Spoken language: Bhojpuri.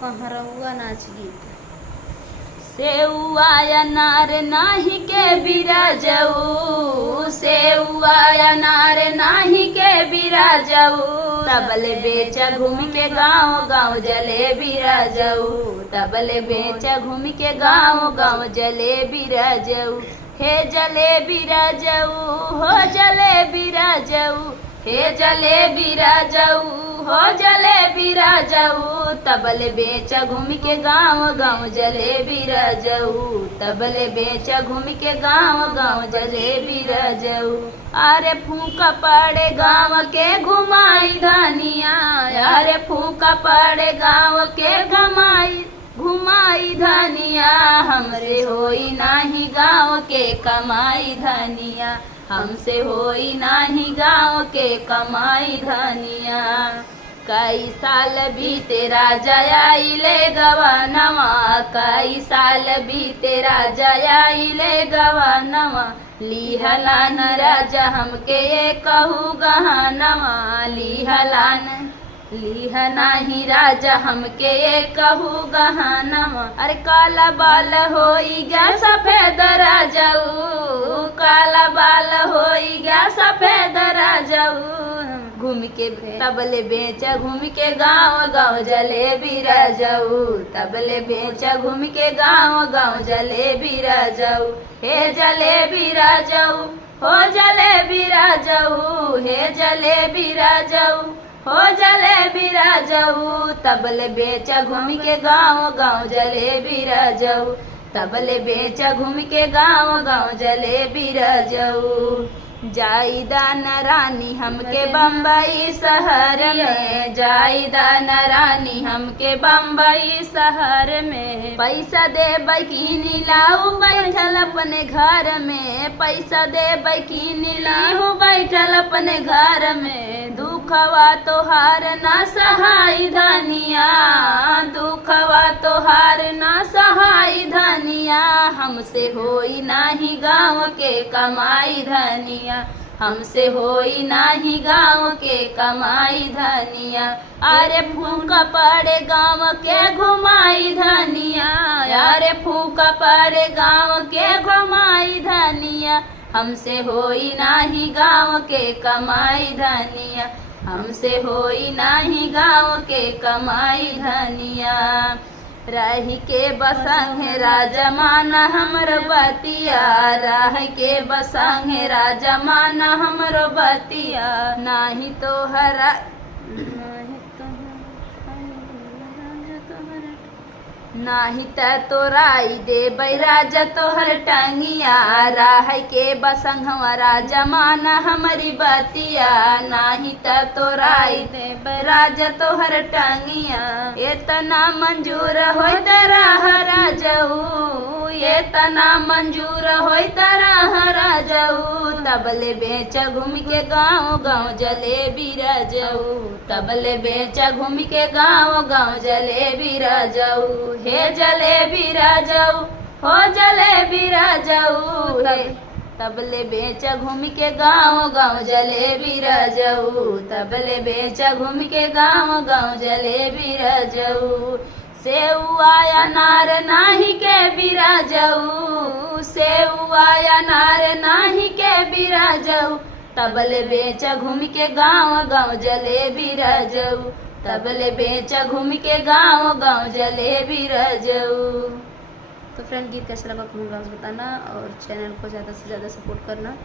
कहाँ रहुआ नाच गीत। सेउआ अनार नाही के बिराजऊ, सेउआ अनार नाही के बिराजऊ, तबले बेचा घूम के गाँव गाँव जले बिराजऊ, तबले बेचा घूम के गाँव गाँव जले बिराजऊ, हे जले बिराजऊ हो जले बिराजऊ, हे जले बिराजऊ हो जले बिराजऊ, तबले बेचा घूम के गाँव गाँव जले बिराजऊ, तबले बेचा घूम के गाँव गाँव जले बिराजऊ। अरे फूका पड़े गाँव के घुमाई धनिया, अरे फूका पड़े गाँव के घुमाई धनिया, हमरे होई नाही गाँव के कमाई धनिया, हमसे होई नाही गाँव के कमाई धनिया। कई साल बीते राजा आइले गवनवा, कई साल बीते राजा आइले गवनवा, लिहलान राजा हमके ये कहू गहनवा, लिहनाही राजा हमके ये कहू गहनवा। अरे काला बाल होई गया सफेद राजाऊ, काला बाल होई गया सफेद राजाऊ, घूम के तबले बेचा घूम के गाँव गाँव जले बिराजऊ, तबले बेचा घूम के गाँव गाँव जले बिराजऊ, हे जले बिराजऊ हो जले बिराजऊ, हे जले बिराजऊ हो जले बिराजऊ, तबले बेचा घूम के गाँव गाँव जले बिराजऊ, तबले बेचा घूम के गाँव गाँव जले बिराजऊ। जाइदा न रानी हमके बम्बई शहर में, जाइदा न रानी हमके बम्बई शहर में, पैसा दे बकीनी लाऊ बैठल अपने घर में, पैसा दे बकीनी लाऊ बैठल अपने घर में, दुखवा तोहार ना सहाय धनिया, दुखवा तोहार ना सहाय धनिया, हमसे होई नाही गाँव के कमाई धनिया, हमसे होई नाही गाँव के कमाई धनिया। अरे फूका पड़े गाँव के घुमाई धनिया, अरे फूका पड़े गाँव के घुमाई धनिया, हमसे होई नाही गाँव के कमाई धनिया, हमसे होई नाही गाँव के कमाई धनिया। रही के बसंगे राजा माना हमर बतिया, रह के बसंगे राजा माना हमर बतिया, नाही तो हरा नाही त तोराई दे राजा तोहर टंगिया, राह के बसंगवा राजा माना हमारी बतिया, नाही त तोराई दे राजा तोहर टंगिया, इतना मंजूर होय तराह राजऊ, इतना मंजूर होय तराह राजऊ, तबले बेचा घूम के गाँव गाँव जले बिराजऊ, तबले बेचा घूम के गाँव गाँव जले बिराजऊ, हे जले बिराजऊ हो जले बिराजऊ, तबले बेचा घूम के गाँव गाँव जले बिराजऊ, तबले बेचा घूम के गाँव गाँव जले बिराजऊ। सेउआ अनार नाही के बिराजऊ, सेउआ अनार नाही के बिराजऊ, तबले बेचा घूम के गाँव गाँव जले बिराजऊ, तबले बेचा घूम के गाँव गाँव जले बिराजऊ। तो फ्रेंड गीत कैसा लगा कमेंट बॉक्स बताना और चैनल को ज़्यादा से ज़्यादा सपोर्ट करना।